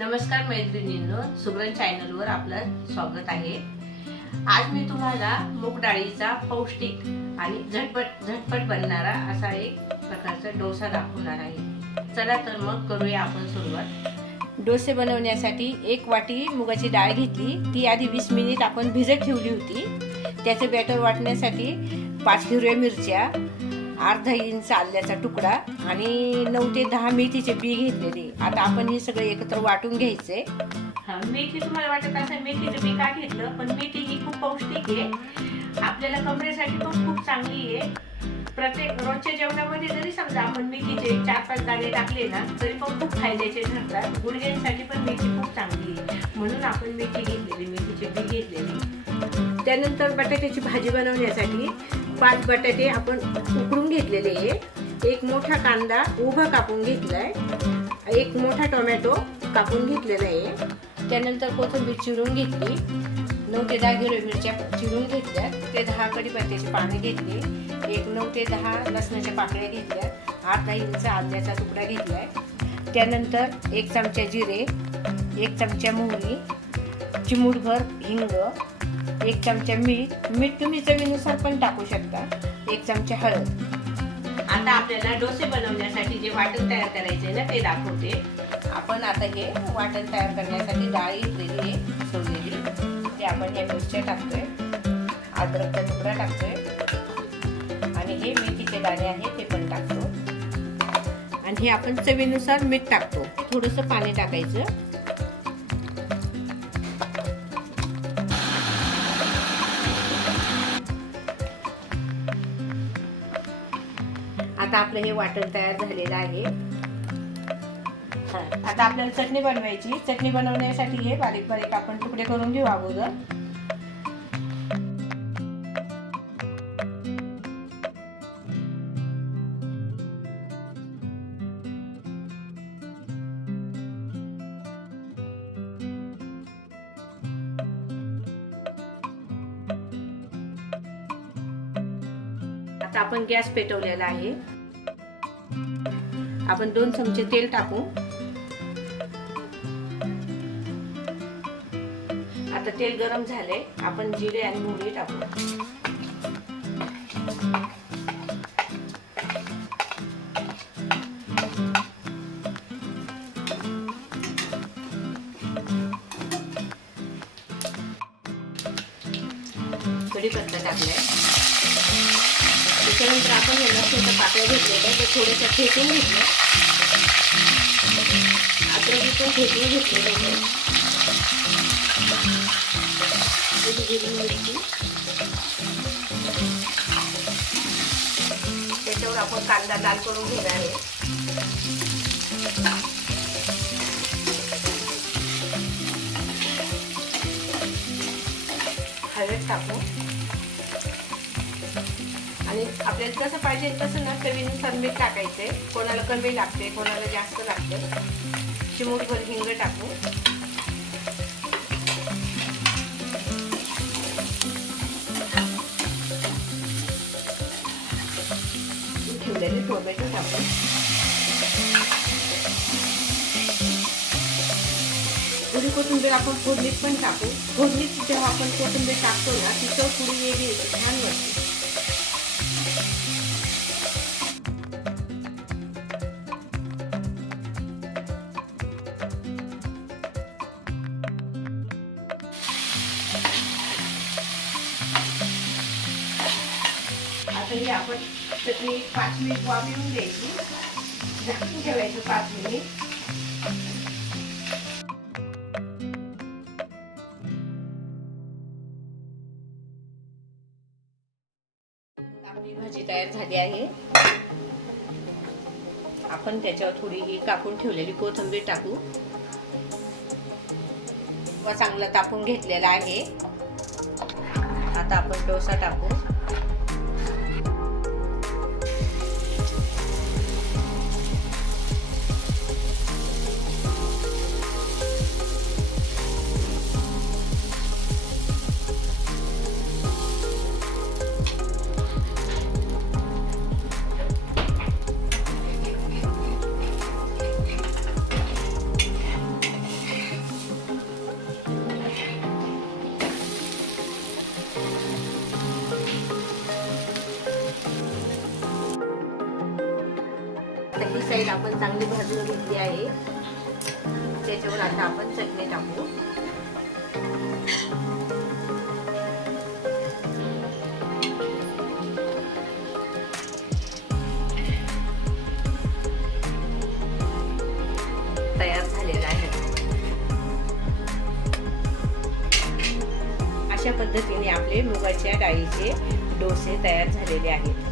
नमस्कार मैत्रिणींनो, सुगरण चॅनलवर आपलं स्वागत आहे। आज मी तुम्हाला मूग डाळीचा पौष्टिक आणि झटपट बनणारा असा एक प्रकारचा डोसा दाखवणार आहे। चला तर मग करूया आपण सुरुवात। डोसे बनवण्यासाठी 1 वाटी मुगाची डाळ घेतली, ती आधी 20 मिनिट आपण भिजत ठेवली होती। त्याचे बॅटर वाटण्यासाठी 5 हिरव्या मिरच्या, अर्धा इंच आल्याचा तुकडा आणि 9 ते 10 मेथीचे बी घेतलेले। आता आपण हे सगळं एकत्र वाटून घ्यायचे। मेथी तुम्हाला वाटत असेल मेथीचं बी का घेतलं, पण मेथी ही खूप पौष्टिक आहे, आपल्याला कमरेसाठी पण खूप चांगली आहे। प्रत्येक रोजच्या जेवणामध्ये जरी समजा आपण मेथीचे 4-5 दाणे टाकले ना, तरी पण खूप फायद्याचे ठरतात। गुडघ्यांसाठी पण मेथी खूप चांगली आहे, म्हणून आपण मेथी घेतलेली, मेथीचे बी घेतलेले। त्यानंतर बटाट्याची भाजी बनवण्यासाठी 5 बटाटे आपण उकडून घेतलेले आहे। 1 मोठा कांदा उभा कापून घेतलाय, 1 मोठा टोमॅटो कापून घेतलेला आहे। त्यानंतर कोथिंबीर चिरून घेतली, 9 ते 10 हिरव्या मिरच्या चिरून घेतल्या, ते 10 कढीपत्त्याचे पाने घेतले, 9 ते 10 लसणाच्या पाकळ्या घेतल्या, अर्धा इंच आल्याचा तुकडा घेतलाय। त्यानंतर 1 चमचा जिरे, 1 चमचा मोहरी, चिमूटभर हिंग, 1 चमचा मीठ तुम्ही चवीनुसार पण टाकू शकता, 1 चमचा हळद। आता आपल्याला डोसे बनवण्यासाठी जे वाटण तयार करायचे ना, ते दाखवते। आपण आता हे वाटण तयार करण्यासाठी डाळ घेतलेली आहे सोललेली, ते आपण या मिरच्या टाकतोय, अद्रकचा तुकडा टाकतोय आणि हे मेथीचे दाणे आहे ते पण टाकतो आणि हे आपण चवीनुसार मीठ टाकतो। थोडंसं पाणी टाकायचं। आता आपलं हे वाटण तयार झालेलं आहे। आता आपल्याला चटणी बनवायची। चटणी बनवण्यासाठी हे बारीक बारीक आपण तुकडे करून घेऊ अगोदर। आता आपण गॅस पेटवलेला आहे। आपण 2 चमचे तेल टाकू। आता तेल गरम झाले, आपण जिरे आणि मोहरी टाकू। कढीपत्ता टाकलाय। त्यानंतर आपण हे लसूणच्या पाकळ्या घेतलेल्या, ते थोडंसं ठेचून घेतलं, अद्रक पण ठेचून घेतलेलं आहे, त्याच्यावर आपण कांदा लाल करून घेणार आहे। हळद टाकू आणि आपल्याला जसं पाहिजे तसं ना चवीनुसार मीठ टाकायचे। कोणाला कमी लागते, कोणाला जास्त लागते। चिमूटभर हिंग टाकू। ठेवलेले टोमॅटो टाकू। थोडी कोथिंबीर आपण फोडणीत पण टाकू। फोडणीत जेव्हा आपण कोथिंबीर टाकतो ना, ती चव थोडी वेगळी येते, छान वाटते। आता ही आपण चटणी 5 मिनिट वाफवून द्यायची, झाकून ठेवायचं 5 मिनिट। आपली भाजी तयार झाली आहे। आपण त्याच्यावर थोडी ही कापून ठेवलेली कोथिंबीर टाकू व चांगला तापून घेतलेला आहे। आता आपण डोसा टाकू। साईड आपण चांगली भाजून घेतली आहे. त्याच्यावर आता आपण चटणी टाकू. तयार झालेला आहे. अशा पद्धतीने आपले मुगाच्या डाळीचे डोसे तयार झालेले आहेत.